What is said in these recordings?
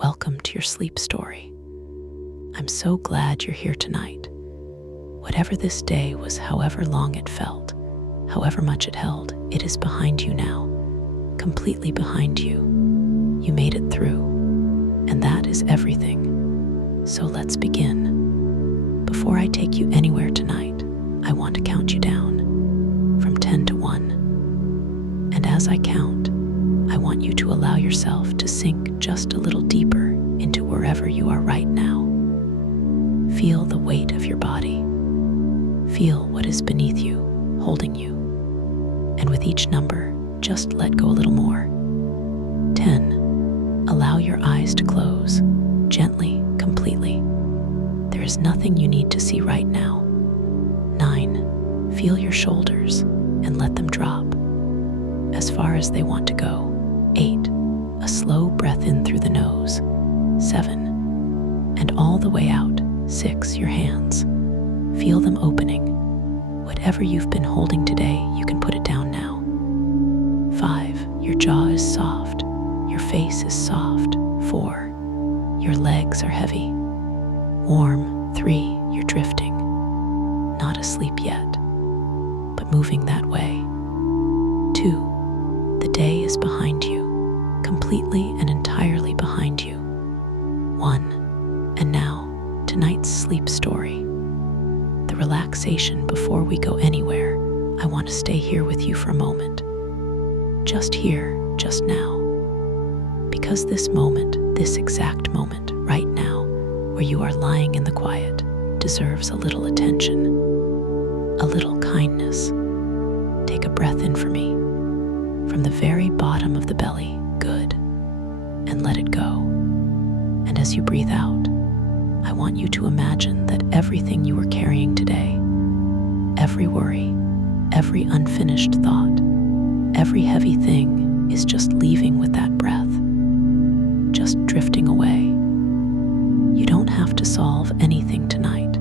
Welcome to your sleep story. I'm so glad you're here tonight. Whatever this day was, however long it felt, however much it held, it is behind you now, completely behind you. You made it through, and that is everything. So let's begin. Before I take you anywhere tonight, I want to count you down from 10 to 1. And as I count, I want you to allow yourself to sink just a little deeper into wherever you are right now. Feel the weight of your body. Feel what is beneath you, holding you. And with each number, just let go a little more. 10. Allow your eyes to close, gently, completely. There is nothing you need to see right now. 9. Feel your shoulders and let them drop as far as they want to go. 8. A slow breath in through the nose. 7. And all the way out. 6. Your hands. Feel them opening. Whatever you've been holding today, you can put it down now. 5. Your jaw is soft. Your face is soft. 4. Your legs are heavy. Warm. 3. You're drifting. Not asleep yet, but moving that way. 2. The day is behind you, completely and entirely behind you. 1. And now, tonight's sleep story. The relaxation. Before we go anywhere, I want to stay here with you for a moment. Just here, just now. Because this moment, this exact moment, right now, where you are lying in the quiet, deserves a little attention, a little kindness. Take a breath in for me, from the very bottom of the belly, good, and let it go. And as you breathe out, I want you to imagine that everything you were carrying today, every worry, every unfinished thought, every heavy thing is just leaving with that breath, just drifting away. You don't have to solve anything tonight.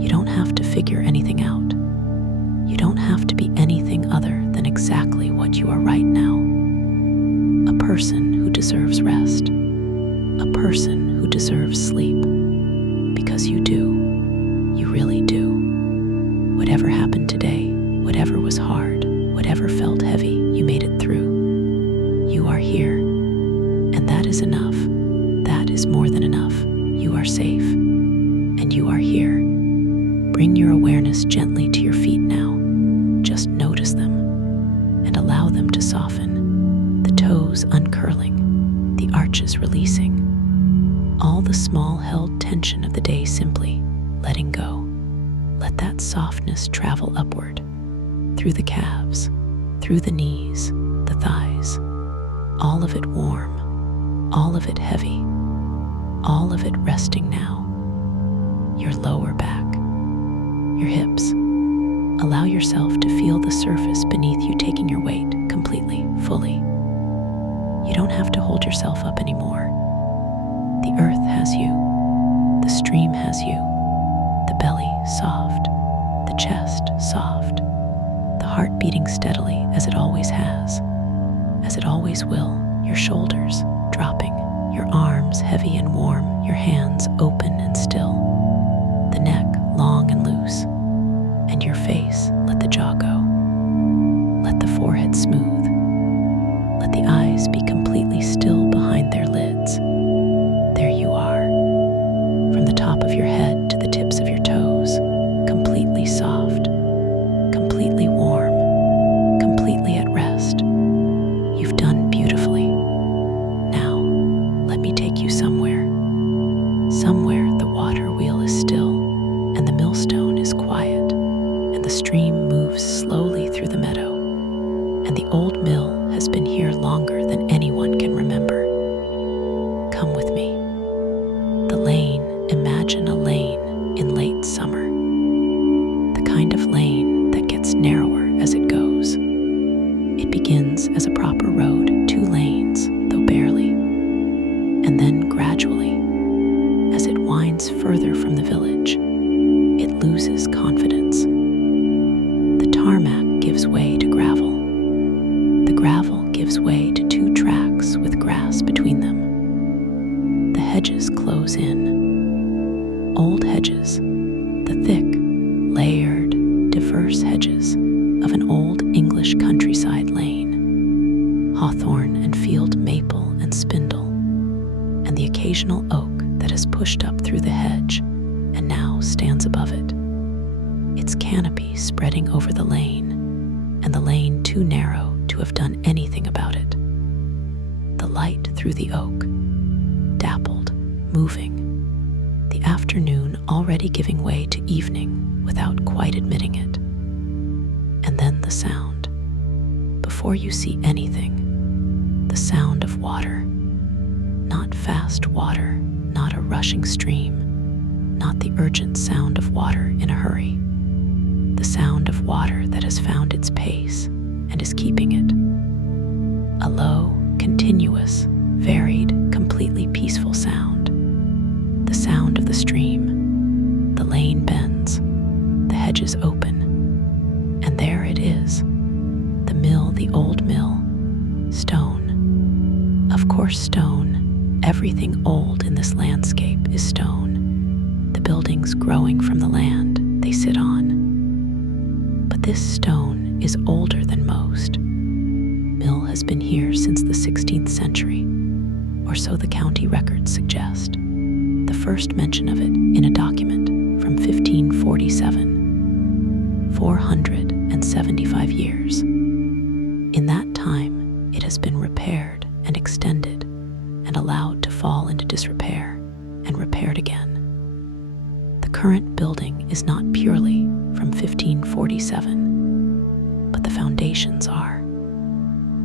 You don't have to figure anything out. You don't have to be anything other than exactly what you are right now. A person who deserves rest. A person who deserves sleep. Because you do. You really do. Whatever happened today, whatever was hard, whatever felt heavy, you made it through. You are here. And that is enough. That is more than enough. You are safe. And you are here. Bring your awareness gently to your feet now. Just notice them and allow them to soften. The toes uncurling, the arches releasing. All the small held tension of the day simply letting go. Let that softness travel upward, through the calves, through the knees, the thighs. All of it warm, all of it heavy, all of it resting now. Your lower back, your hips. Allow yourself to feel the surface beneath you taking your weight completely, fully. You don't have to hold yourself up anymore. The earth has you. The stream has you. The belly soft. The chest soft. The heart beating steadily as it always has. As it always will. Your shoulders dropping. Your arms heavy and warm. Your hands open and still. The neck long and loose. And your face, let the jaw go. Let the forehead smooth. Let the eyes be completely still behind their lids. There you are, from the top of your head to the tips of your toes, completely soft, completely warm, completely at rest. You've done beautifully. Now, let me take you somewhere. Somewhere the water wheel is still, and the millstone is quiet, and the stream moves slowly through the meadow, and the old mill has been here longer than anyone can remember. Come with me. The lane, imagine a lane in late summer. The kind of lane that gets narrower as it goes. It begins as a proper road, 2 lanes, though barely, and then gradually, as it winds further from the village, it loses confidence. The tarmac gives way to gravel. The gravel gives way to 2 tracks with grass between them. hedges close in. Old hedges, the thick, layered, diverse hedges of an old English countryside lane, hawthorn and field maple and spindle, and the occasional oak that has pushed up through the hedge and now stands above it, its canopy spreading over the lane, and the lane too narrow to have done anything about it. The light through the oak, dappled, moving, the afternoon already giving way to evening without quite admitting it. And then the sound. Before you see anything, the sound of water. Not fast water, not a rushing stream, not the urgent sound of water in a hurry. The sound of water that has found its pace and is keeping it. A low, continuous, varied, completely peaceful sound. The sound of the stream. The lane bends, the hedges open, and there it is, the mill, the old mill, stone. Of course, stone. Everything old in this landscape is stone. The buildings growing from the land they sit on. But this stone is older than most. Mill has been here since the 16th century, or so the county records suggest. The first mention of it in a document from 1547. 475 years. In that time, it has been repaired and extended and allowed to fall into disrepair and repaired again. The current building is not purely from 1547, but the foundations are.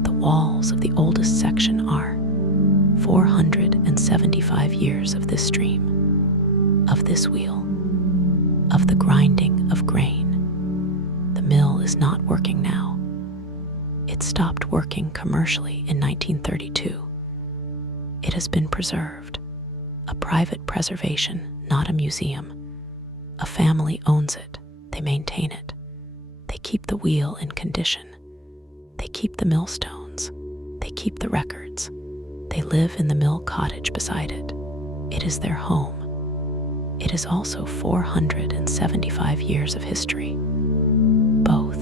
The walls of the oldest section are 475 years of this stream, of this wheel, of the grinding of grain. The mill is not working now. It stopped working commercially in 1932. It has been preserved, a private preservation, not a museum. A family owns it. They maintain it. They keep the wheel in condition. They keep the millstones. They keep the records. They live in the mill cottage beside it. It is their home. It is also 475 years of history. Both.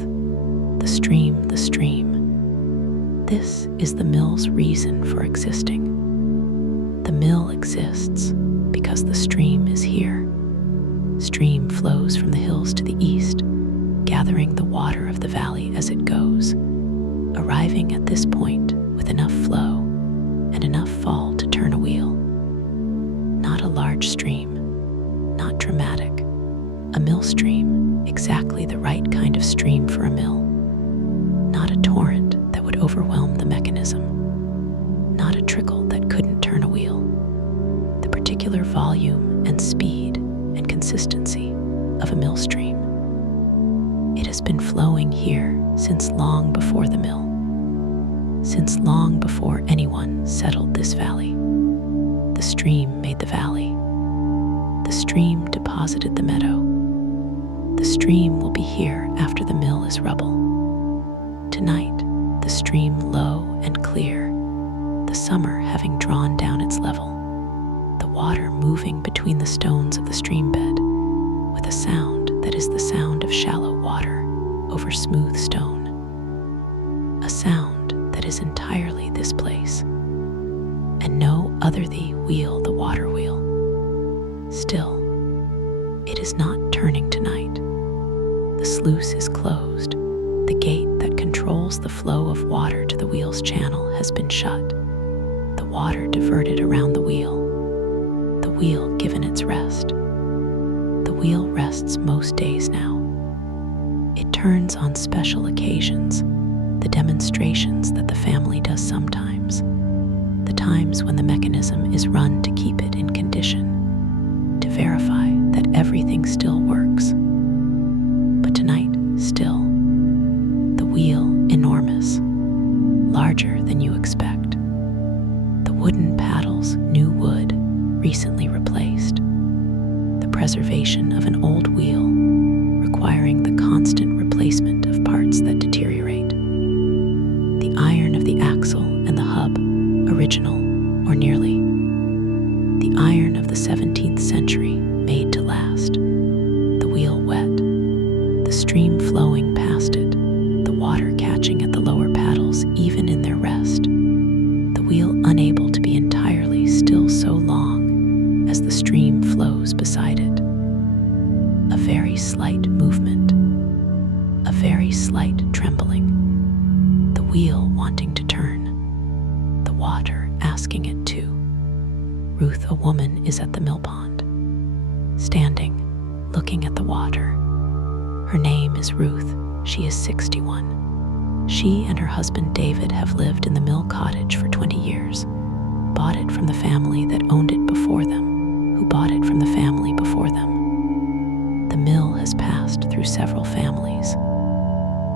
The stream, the stream. This is the mill's reason for existing. The mill exists because the stream is here. Stream flows from the hills to the east, gathering the water of the valley as it goes, arriving at this point with enough flow and enough fall to turn a wheel. Not a large stream, not dramatic. A mill stream, exactly the right kind of stream for a mill. Not a torrent that would overwhelm the mechanism. Not a trickle that couldn't turn a wheel. The particular volume and speed and consistency of a mill stream. It has been flowing here since long before the mill, since long before anyone settled this valley. The stream made the valley. The stream deposited the meadow. The stream will be here after the mill is rubble. Tonight, the stream low and clear, the summer having drawn down its level, the water moving between the stones of the stream bed, with a sound that is the sound of shallow water over smooth stone. A sound that is entirely this place, and no other the wheel, the water wheel. Still, it is not turning tonight. The sluice is closed. The gate that controls the flow of water to the wheel's channel has been shut. The water diverted around the wheel given its rest. The wheel rests most days now. It turns on special occasions, the demonstrations that the family does sometimes, the times when the mechanism is run to keep it in condition, to verify that everything still works. But tonight, still, the wheel enormous, larger than you expect. The wooden paddles, new wood, recently replaced. The preservation of an old wheel, requiring the constant replacement of parts that deteriorate. The iron of the axle and the hub, original or nearly. The of the 17th century, made to last. The wheel wet, the stream flowing past it, the water catching at the lower paddles even in their rest. The wheel unable to be entirely still so long as the stream flows beside it. A very slight movement, a very slight trembling, the wheel wanting to turn, the water asking it to. Ruth, a woman, is at the mill pond, standing, looking at the water. Her name is Ruth. She is 61. She and her husband David have lived in the mill cottage for 20 years, bought it from the family that owned it before them, who bought it from the family before them. The mill has passed through several families.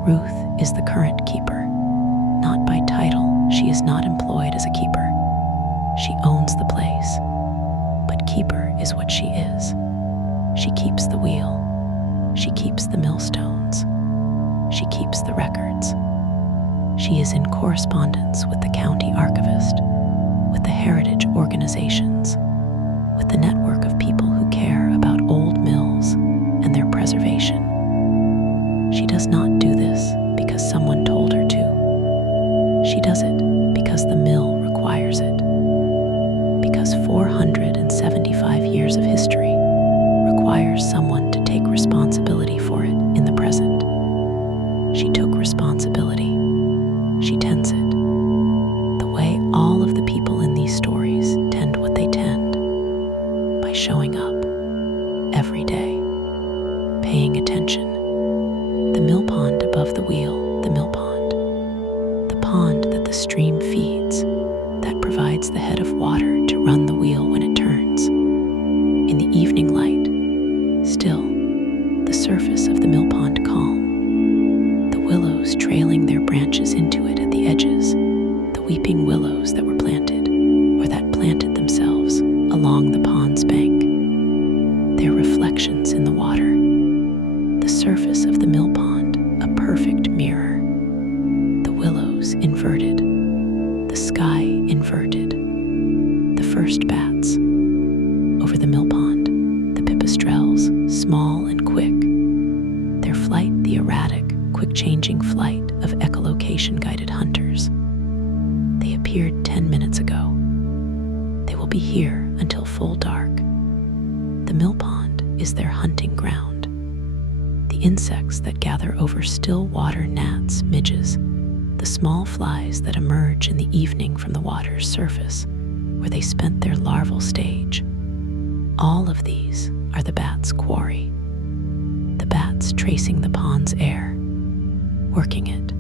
Ruth is the current keeper. Not by title, she is not employed as a keeper. She owns the place, but keeper is what she is. She keeps the wheel. She keeps the millstones. She keeps the records. She is in correspondence with the county archivist, with the heritage organizations, with the network of people who care about old mills and their preservation. She does not do this because someone told her to. She does it because the mill requires it. Because 475 years of history requires someone to take responsibility for it in the present. She took responsibility. She tends it. The way all of the people in these stories tend what they tend, by showing up every day, paying attention. The mill pond above the wheel, the mill pond that the stream feeds, that provides the head of water to run the wheel when it turns. In the evening light, still, the surface of the mill pond calm, the willows trailing their branches into it at the edges, the weeping willows that were planted, or that planted themselves along the pond's bank, their reflections in the water, the surface of the mill pond, a perfect mirror, the willows inverted, the sky inverted, the first bats. Over the mill pond, the pipistrelles, small and quick, their flight the erratic, quick-changing flight of echolocation-guided hunters. They appeared 10 minutes ago. They will be here until full dark. The mill pond is their hunting ground. The insects that gather over still water, gnats, midges, the small flies that emerge in the evening from the water's surface, where they spent their larval stage. All of these are the bats' quarry. The bats tracing the pond's air, working it,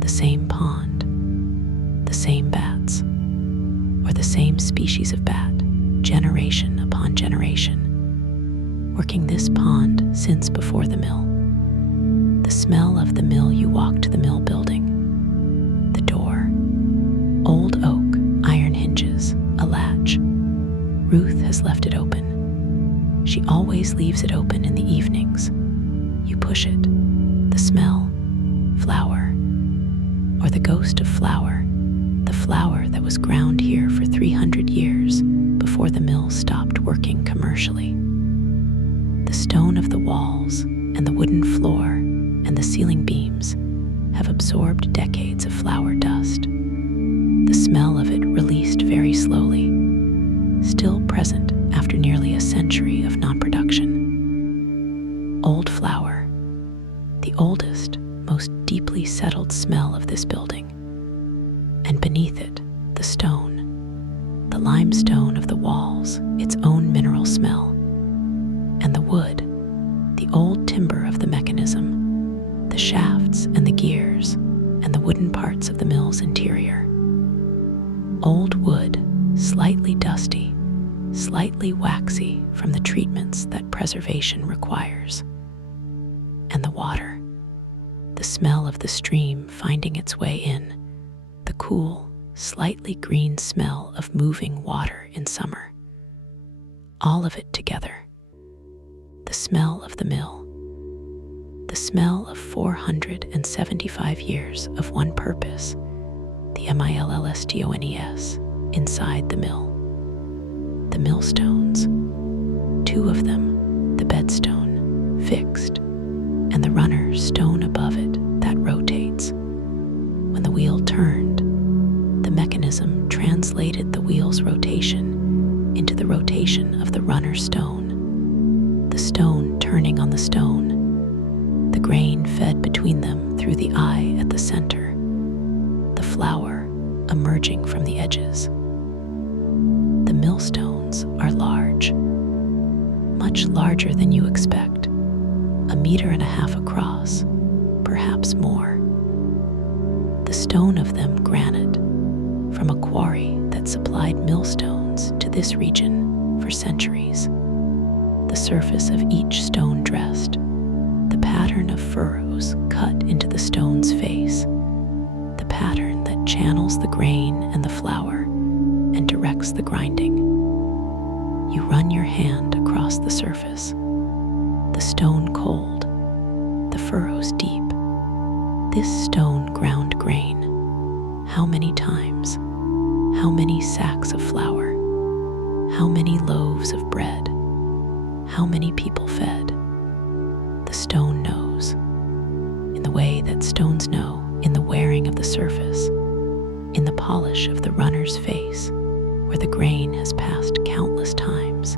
the same pond, the same bats, or the same species of bat, generation upon generation, working this pond since before the mill. The smell of the mill, you walk to the mill building. The door, old oak, iron hinges, a latch. Ruth has left it open. She always leaves it open in the evenings. You push it. The smell, flour, or the ghost of flour, the flour that was ground here for 300 years before the mill stopped working commercially. The stone of the walls and the wooden floor and the ceiling beams have absorbed decades of flour dust. The smell of it released very slowly, still present after nearly a century of non-production. Old flour, the oldest, most deeply settled smell of this building. And beneath it, the stone, the limestone of the walls, its own mineral smell. And the wood, the old timber of the mechanism, the shafts and the gears, and the wooden parts of the mill's interior. Old wood, slightly dusty, slightly waxy from the treatments that preservation requires. And the water, the smell of the stream finding its way in, the cool, slightly green smell of moving water in summer. All of it together. The smell of the mill. The smell of 475 years of one purpose, the millstones, inside the mill. the millstones, 2 of them, the bedstone, fixed, and the runner stone above it that rotates. When the wheel turned, the mechanism translated the wheel's rotation into the rotation of the runner stone, the stone turning on the stone, the grain fed between them through the eye at the center, the flower emerging from the edges. The millstones are large, much larger than you expect, 1.5 meters across, perhaps more. The stone of them granite, from a quarry that supplied millstones to this region for centuries. The surface of each stone dressed, the pattern of furrows cut into the stone's face, the pattern that channels the grain and the flour and directs the grinding. You run your hand across the surface, the stone cold, the furrows deep. This stone ground grain. How many times? How many sacks of flour? How many loaves of bread? How many people fed? The stone knows, in the way that stones know, in the wearing of the surface, in the polish of the runner's face, where the grain has passed countless times,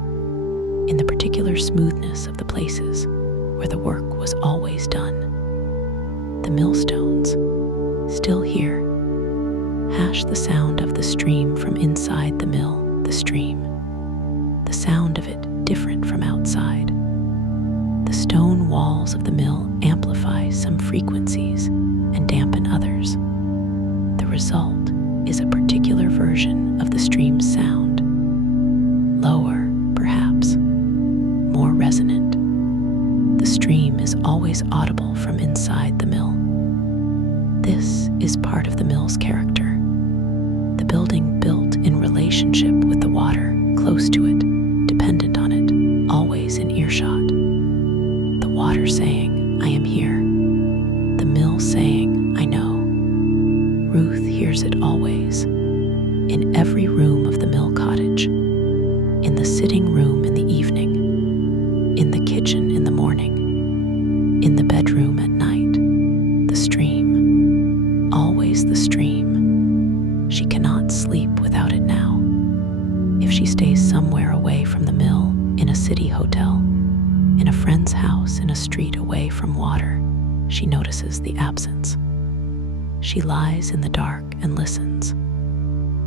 in the particular smoothness of the places where the work was always done. The millstones, still here, hash the sound of the stream from inside the mill, the stream, the sound of it different from outside. The stone walls of the mill amplify some frequencies and dampen others. The result is a particular version of the stream's sound, lower, perhaps, more resonant. The stream is always audible from inside the mill. This is part of the mill's character. The building built in relationship with the water, close to it, dependent on it, always in earshot. The water saying, I am here. The mill saying, I know. Ruth hears it always, in every room of the mill cottage, in the sitting room in the evening, in the kitchen in the morning, in the bedroom at night. The stream, always the stream. She cannot sleep without it now. If she stays somewhere away from the mill, in a city hotel, in a friend's house in a street away from water, she notices the absence. She lies in the dark and listens,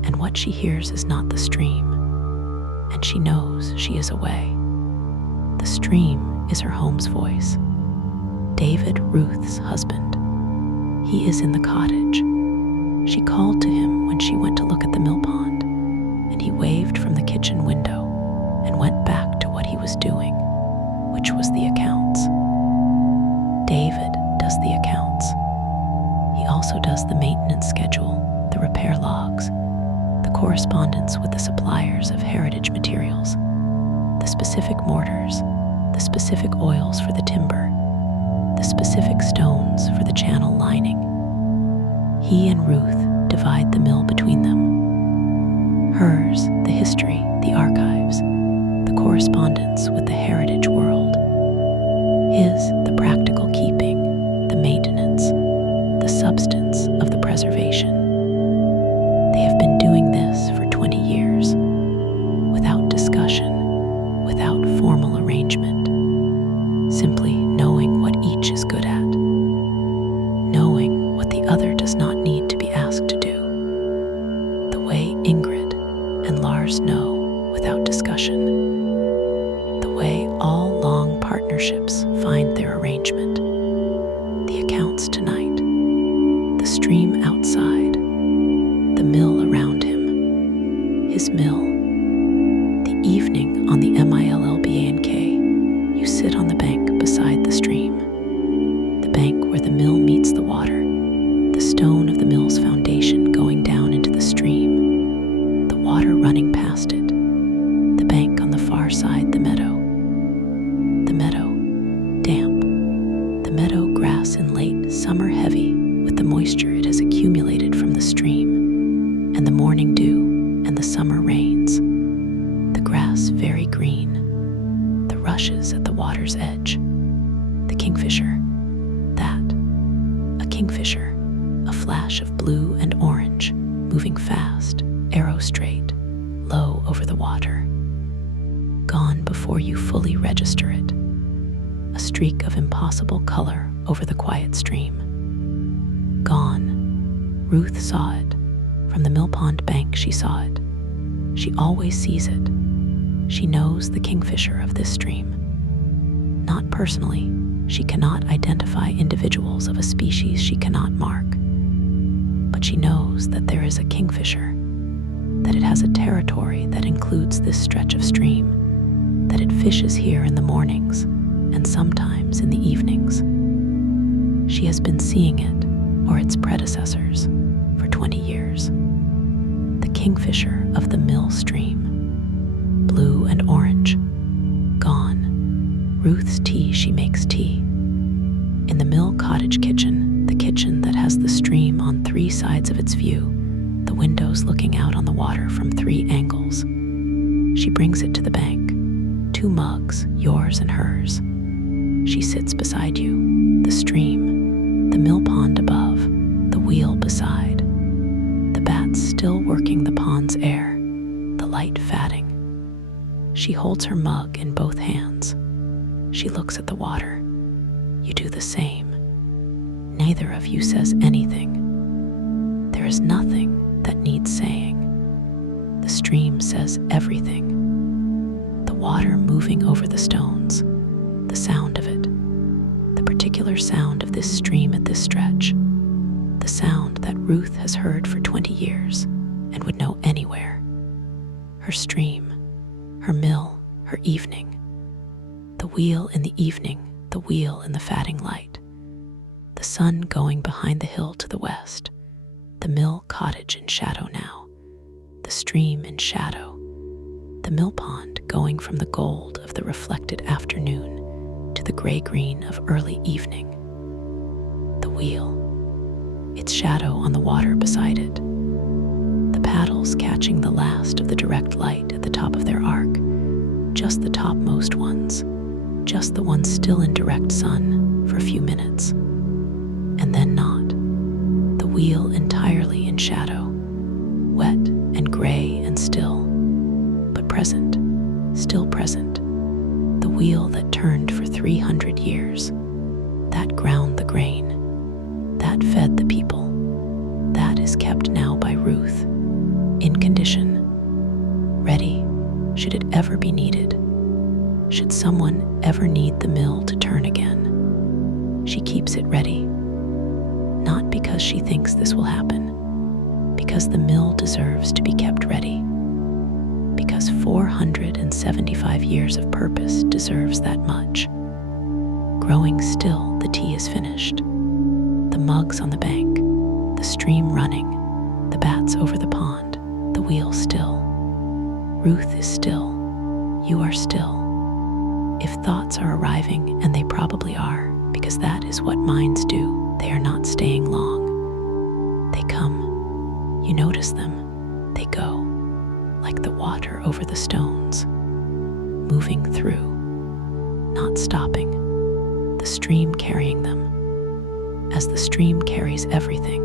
and what she hears is not the stream, and she knows she is away. The stream is her home's voice. David, Ruth's husband. He is in the cottage. She called to him when she went to look at the mill pond, and he waved from the kitchen window and went back to what he was doing, which was the accounts. David does the accounts. He also does the maintenance schedule, the repair logs, the correspondence with the suppliers of heritage materials, the specific mortars, the specific oils for the timber, the specific stones for the channel lining. He and Ruth divide the mill between them. Hers, the history, the archives, the correspondence with the heritage world. His, the practical keeping, the maintenance, the substance of the preservation. They have been doing this for 20 years, without discussion, without formal arrangement, simply knowing what each is good at, knowing what the other does not need to be asked to do, the way Ingrid and Lars know without discussion, the way all long partnerships find their arrangement. The accounts tonight, the stream outside, the mill around him, his mill. The evening on the MILLBANK, you sit on the bank beside the stream, the bank where the mill meets the water, the stone of the mill's foundation going down into the stream, the water running past it, the bank on the far side, the meadow, damp, the meadow grass in late summer heavy with the moisture it has accumulated from the stream, and the morning dew and the summer rains. very green, the rushes at the water's edge. The kingfisher, a kingfisher, a flash of blue and orange, moving fast, arrow straight, low over the water. Gone before you fully register it. A streak of impossible color over the quiet stream. Gone. Ruth saw it. From the mill pond bank she saw it. She always sees it. She knows the kingfisher of this stream. Not personally, she cannot identify individuals of a species she cannot mark. But she knows that there is a kingfisher, that it has a territory that includes this stretch of stream, that it fishes here in the mornings and sometimes in the evenings. She has been seeing it, or its predecessors, for 20 years. The kingfisher of the mill stream, blue and orange, gone. Ruth's tea, she makes tea. In the mill cottage kitchen, the kitchen that has the stream on 3 sides of its view, the windows looking out on the water from 3 angles. She brings it to the bank, 2 mugs, yours and hers. She sits beside you, the stream, the mill pond above, the wheel beside, the bats still working the pond's air, the light fatting. She holds her mug in both hands. She looks at the water. You do the same. Neither of you says anything. There is nothing that needs saying. The stream says everything. The water moving over the stones, the sound of it, the particular sound of this stream at this stretch, the sound that Ruth has heard for 20 years and would know anywhere. Her stream, her mill, her evening, the wheel in the evening, the wheel in the fatting light, the sun going behind the hill to the west, the mill cottage in shadow now, the stream in shadow, the mill pond going from the gold of the reflected afternoon to the gray-green of early evening. The wheel, its shadow on the water beside it, the paddles catching the last of the direct light at the top of their arc, just the topmost ones, just the ones still in direct sun for a few minutes, and then not. The wheel entirely in shadow, wet and gray and still, but present, still present. The wheel that turned for 300 years, that ground the grain, that fed the people, that is kept now by Ruth, in condition, ready, should it ever be needed. Should someone ever need the mill to turn again, she keeps it ready. Not because she thinks this will happen, because the mill deserves to be kept ready. Because 475 years of purpose deserves that much. Growing still, the tea is finished. The mugs on the bank, the stream running, the bats over the pond, the wheel still. Ruth is still. You are still. If thoughts are arriving, and they probably are, because that is what minds do, they are not staying long. They come. You notice them. They go. Like the water over the stones, moving through, not stopping, the stream carrying them, as the stream carries everything.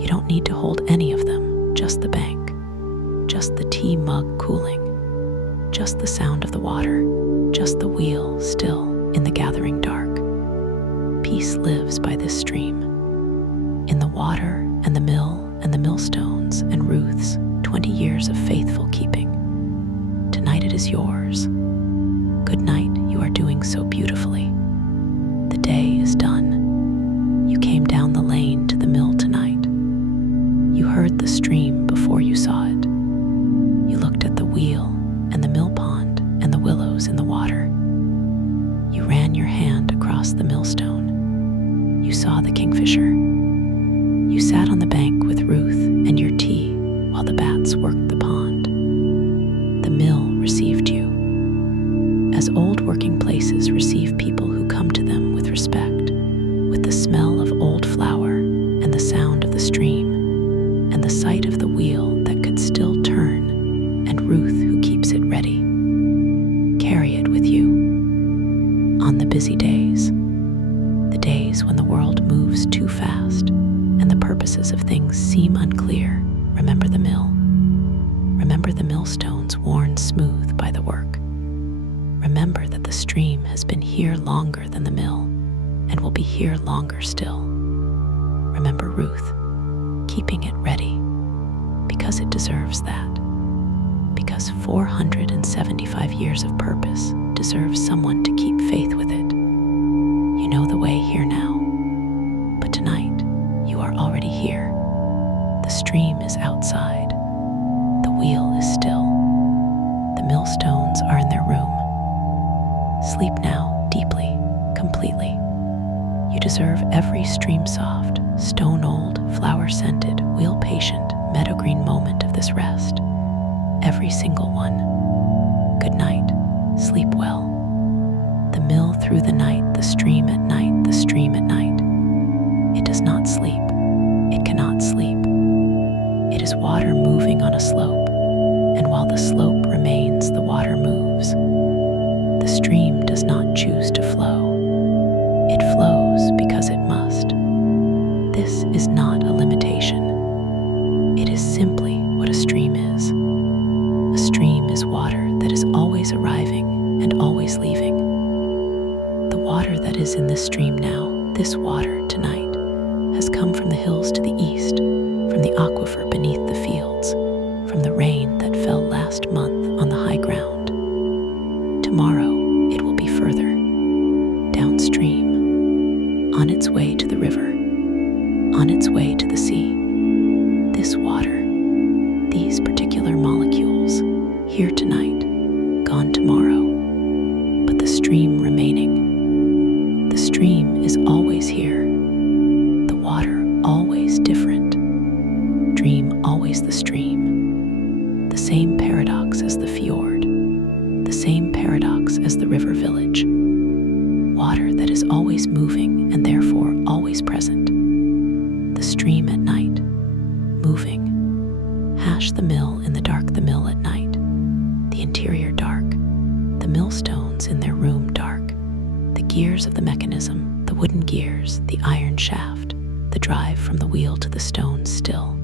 You don't need to hold any of them, just the bank, just the tea mug cooling, just the sound of the water, just the wheel still in the gathering dark. Peace lives by this stream, in the water and the millstones and Ruth's 20 years of faithful keeping. Tonight it is yours. Good night, you are doing so beautifully. The day is done. You came down the lane to the mill tonight. You heard the stream before you saw it. You looked at the wheel and the mill pond and the willows in the water. You ran your hand across the millstone. You saw the kingfisher. You sat on the bank with Ruth and your tea while the bats worked the pond. The mill received you, as old working places receive people who come to them with respect, with the smell of old flour and the sound of the stream and the sight of the wheel that could still turn and Ruth who keeps it ready. stones worn smooth by the work. Remember that the stream has been here longer than the mill and will be here longer still. Remember Ruth, keeping it ready, because it deserves that. Because 475 years of purpose deserves someone to keep faith with it. You know the way here now, but tonight you are already here. The stream is outside. The wheel is still. The millstones are in their room. Sleep now, deeply, completely. You deserve every stream-soft, stone-old, flower-scented, wheel-patient, meadow-green moment of this rest. Every single one. Good night. Sleep well. The mill through the night, the stream at night, the stream at night. It does not sleep. It cannot sleep. It is water moving on a slope, and while the slope remains, the water moves. The stream does not choose to flow. It flows because it must. This is not a limitation. It is simply what a stream is. A stream is water that is always arriving and always leaving. The water that is in this stream now, this water tonight, has come from the hills to the east, from the aquifer beneath the fields, from the rain that fell last month on the high ground. Tomorrow it will be further, downstream, on its way to the river, on its way to the sea. This water, these particular molecules, here tonight, gone tomorrow, but the stream remaining. The stream is always here, the water always different, dream always the stream, the same paradox as the fjord, the same paradox as the river village, water that is always moving and therefore always present, the stream at night, moving. Hash the mill in the dark, the mill at night, the interior dark, the millstones in their room dark, the gears of the mechanism, the wooden gears, the iron shaft, the drive from the wheel to the stone still.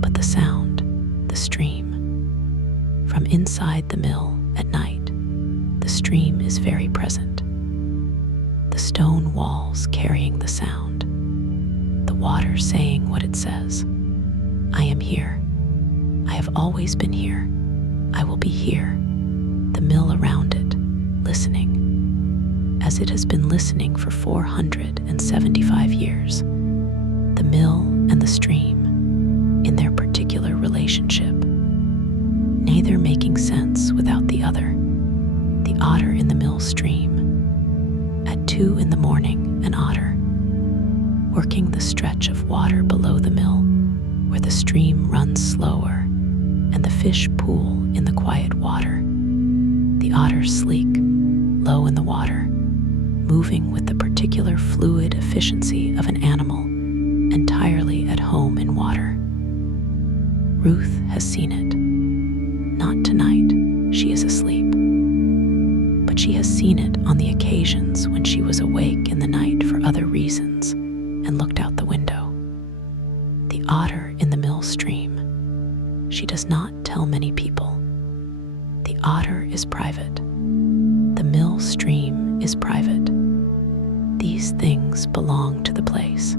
But the sound, the stream. From inside the mill at night, the stream is very present. The stone walls carrying the sound, the water saying what it says. I am here. I have always been here. I will be here. The mill around it, listening, as it has been listening for 475 years. The mill and the stream, in their particular relationship, neither making sense without the other. The otter in the mill stream. At 2 a.m, an otter, working the stretch of water below the mill, where the stream runs slower and the fish pool in the quiet water. The otter sleek, low in the water, moving with the particular fluid efficiency of an animal entirely at home in water. Ruth has seen it. Not tonight, she is asleep. But she has seen it on the occasions when she was awake in the night for other reasons and looked out the window. The otter in the mill stream. She does not tell many people. The otter is private. The mill stream is private. These things belong to the place.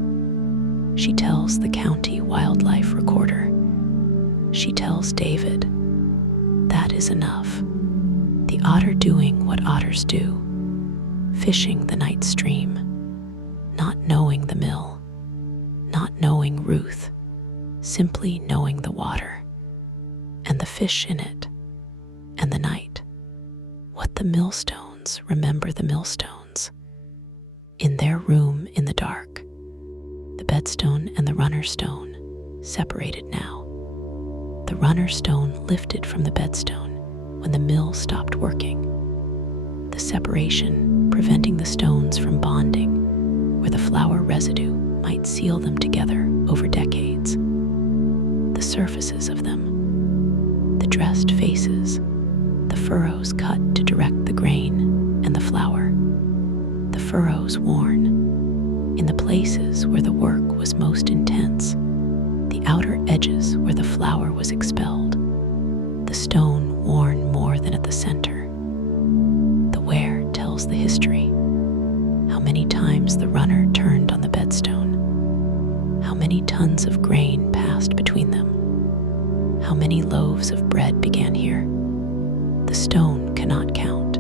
She tells the county wildlife recorder. She tells David. That is enough. The otter doing what otters do, fishing the night stream, not knowing the mill, not knowing Ruth, simply knowing the water, and the fish in it, and the night. What the millstones remember the millstones. In their room in the dark, the bedstone and the runner stone separated now. The runner stone lifted from the bedstone when the mill stopped working. The separation preventing the stones from bonding where the flour residue might seal them together over decades. The surfaces of them, the dressed faces, the furrows cut to direct the grain and the flour, the furrows worn in the places where the work was most intense, the outer edges where the flour was expelled, the stone the center. The where tells the history. How many times the runner turned on the bedstone. How many tons of grain passed between them. How many loaves of bread began here. The stone cannot count,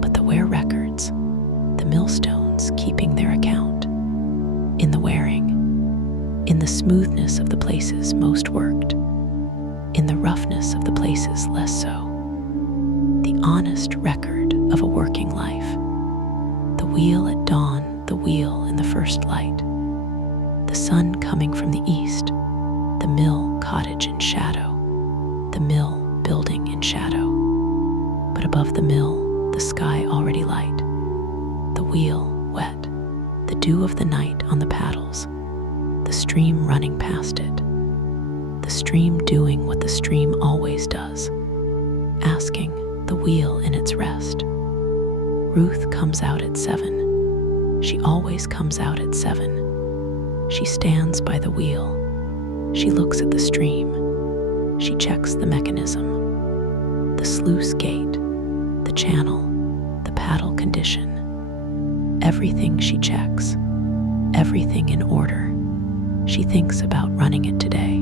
but the where records, the millstones keeping their account. In the wearing, in the smoothness of the places most worked, in the roughness of the places less so. The honest record of a working life. The wheel at dawn, the wheel in the first light. The sun coming from the east, the mill cottage in shadow, the mill building in shadow. But above the mill, the sky already light, the wheel wet, the dew of the night on the paddles, the stream running past it, the stream doing what the stream always does, asking the wheel in its rest. Ruth comes out at 7. She always comes out at 7. She stands by the wheel. She looks at the stream. She checks the mechanism, the sluice gate, the channel, the paddle condition. Everything she checks, everything in order. She thinks about running it today.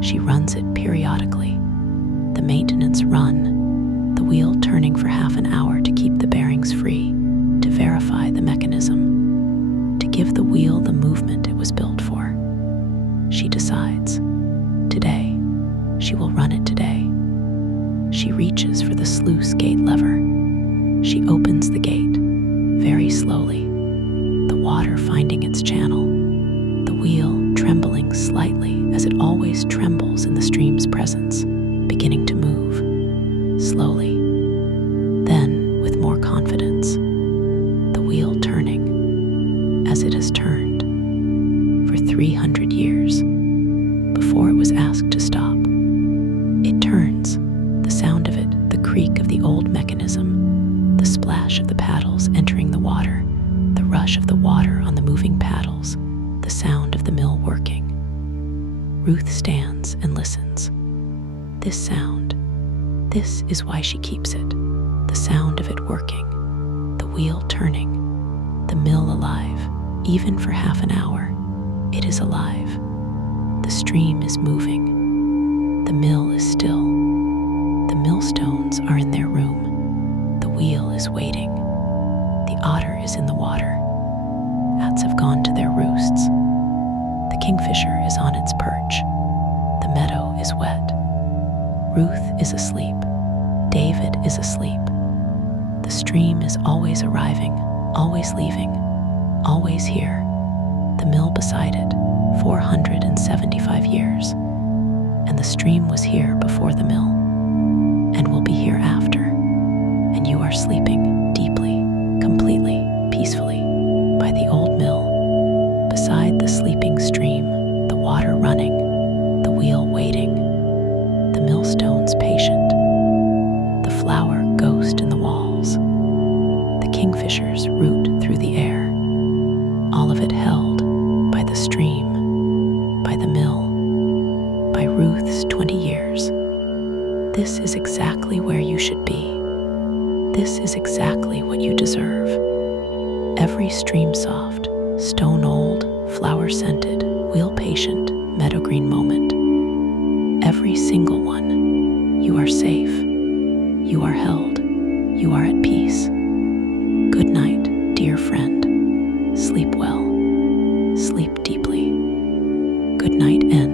She runs it periodically. The maintenance run, the wheel turning for half an hour to keep the bearings free, to verify the mechanism, to give the wheel the movement it was built for. She decides, today, she will run it today. She reaches for the sluice gate lever. She opens the gate, very slowly, the water finding its channel, the wheel trembling slightly as it always trembles in the stream's presence, beginning to move, slowly. Then, with more confidence, the wheel turning, as it has turned, for 300 years, before it was asked to stop. It turns, the sound of it, the creak of the old mechanism, the splash of the paddles entering the water, the rush of the water on the moving paddles, the sound of the mill working. Ruth stands and listens. This sound, this is why she keeps it. The sound of it working, the wheel turning, the mill alive, even for half an hour. It is alive. The stream is moving. The mill is still. The millstones are in their room. The wheel is waiting. The otter is in the water. Bats have gone to their roosts. The kingfisher is on its perch. The meadow is wet. Ruth is asleep. David is asleep. The stream is always arriving, always leaving, always here. The mill beside it, 475 years. And the stream was here before the mill, and will be here after. And you are sleeping deeply, completely, peacefully, by the old mill, beside the sleeping stream, the water running, the wheel waiting, the millstones patient, the flower ghost in the walls, the kingfishers root through the air, all of it held by the stream, by the mill, by Ruth's 20 years. This is exactly where you should be. This is exactly what you deserve. Every stream soft, stone old, flower scented, wheel patient, meadow green moment. Every single one. You are safe. You are held. You are at peace. Good night, dear friend. Sleep well. Sleep deeply. Good night, and